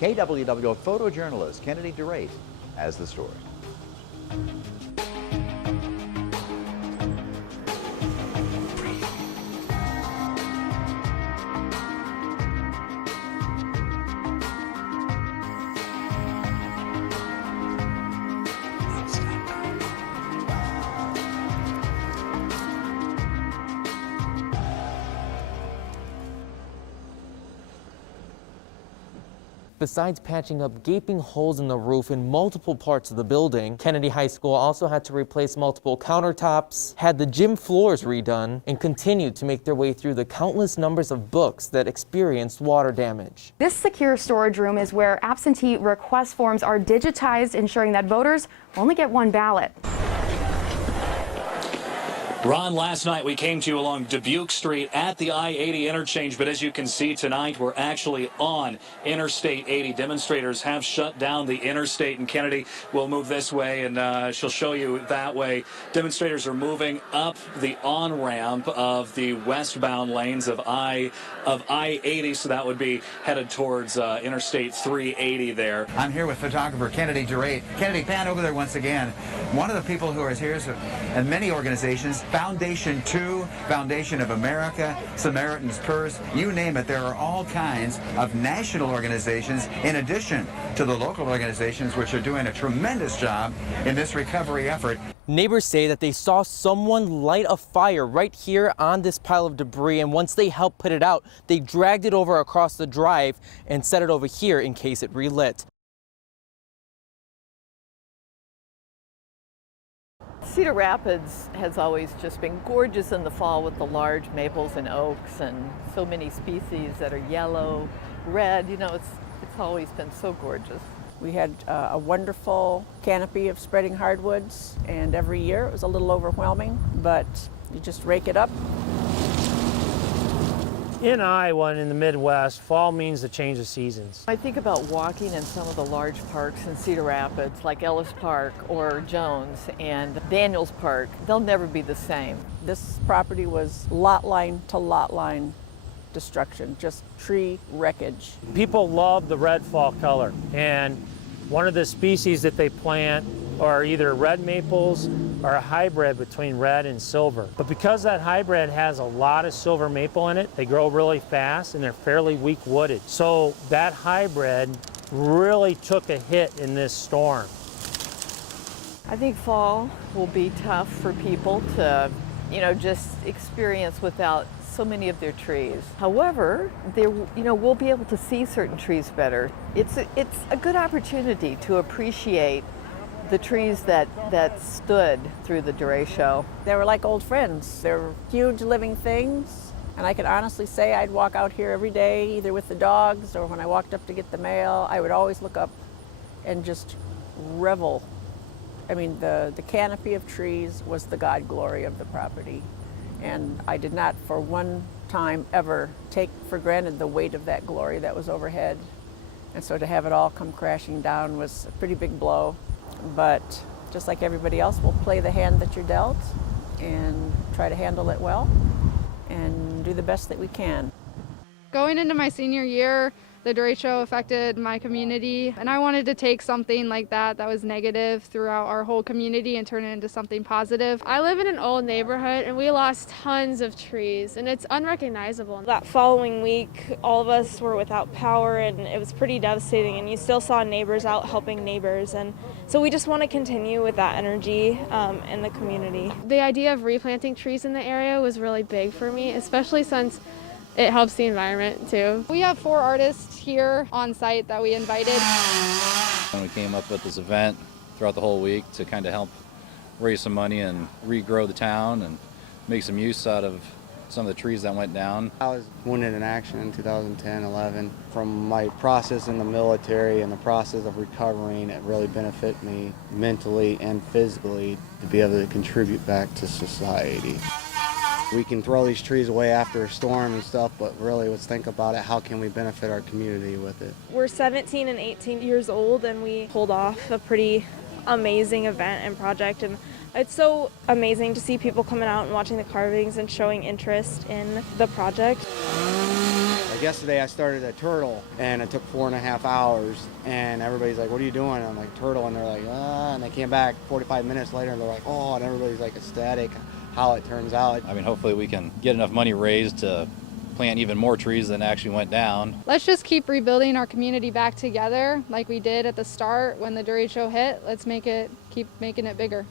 KWWL photojournalist Kennedy DeRaedt has the story. Besides patching up gaping holes in the roof in multiple parts of the building, Kennedy High School also had to replace multiple countertops, had the gym floors redone, and continued to make their way through the countless numbers of books that experienced water damage. This secure storage room is where absentee request forms are digitized, ensuring that voters only get one ballot. Ron, last night we came to you along Dubuque Street at the I-80 interchange, but as you can see tonight, we're actually on Interstate 80. Demonstrators have shut down the interstate, and Kennedy will move this way, and she'll show you that way. Demonstrators are moving up the on-ramp of the westbound lanes of I-80, so that would be headed towards Interstate 380 there. I'm here with photographer Kennedy DeRaedt. Kennedy, pan over there once again. One of the people who is here is, and many organizations, Foundation 2, Foundation of America, Samaritan's Purse, you name it. There are all kinds of national organizations in addition to the local organizations which are doing a tremendous job in this recovery effort. Neighbors say that they saw someone light a fire right here on this pile of debris, and once they helped put it out, they dragged it over across the drive and set it over here in case it relit. Cedar Rapids has always just been gorgeous in the fall with the large maples and oaks and so many species that are yellow, red. You know, it's always been so gorgeous. We had a wonderful canopy of spreading hardwoods, and every year it was a little overwhelming, but you just rake it up. In Iowa and in the Midwest, fall means the change of seasons. I think about walking in some of the large parks in Cedar Rapids, like Ellis Park or Jones and Daniels Park. They'll never be the same. This property was lot line to lot line destruction, just tree wreckage. People love the red fall color, and one of the species that they plant are either red maples or a hybrid between red and silver. But because that hybrid has a lot of silver maple in it, they grow really fast and they're fairly weak wooded. So that hybrid really took a hit in this storm. I think fall will be tough for people to, just experience without so many of their trees. However, we'll be able to see certain trees better. It's a good opportunity to appreciate the trees that stood through the derecho. They were like old friends. They're huge living things, and I can honestly say I'd walk out here every day, either with the dogs or when I walked up to get the mail. I would always look up and just revel. I mean, the canopy of trees was the God glory of the property, and I did not for one time ever take for granted the weight of that glory that was overhead. And so to have it all come crashing down was a pretty big blow. But just like everybody else, we'll play the hand that you're dealt and try to handle it well and do the best that we can. Going into my senior year, the derecho affected my community, and I wanted to take something like that was negative throughout our whole community and turn it into something positive. I live in an old neighborhood and we lost tons of trees and it's unrecognizable. That following week, all of us were without power and it was pretty devastating, and you still saw neighbors out helping neighbors, and so we just want to continue with that energy in the community. The idea of replanting trees in the area was really big for me, especially since it helps the environment too. We have 4 artists here on site that we invited. When we came up with this event throughout the whole week to kind of help raise some money and regrow the town and make some use out of some of the trees that went down. I was wounded in action in 2010-11. From my process in the military and the process of recovering, it really benefited me mentally and physically to be able to contribute back to society. We can throw these trees away after a storm and stuff, but really let's think about it. How can we benefit our community with it? We're 17 and 18 years old and we pulled off a pretty amazing event and project, and it's so amazing to see people coming out and watching the carvings and showing interest in the project. I Yesterday I started a turtle and it took 4.5 hours, and everybody's like, what are you doing? I'm like, turtle, and they're like, and they came back 45 minutes later and they're like, oh, and everybody's like ecstatic how it turns out. I mean, hopefully we can get enough money raised to plant even more trees than actually went down. Let's just keep rebuilding our community back together like we did at the start when the derecho hit. Let's keep making it bigger.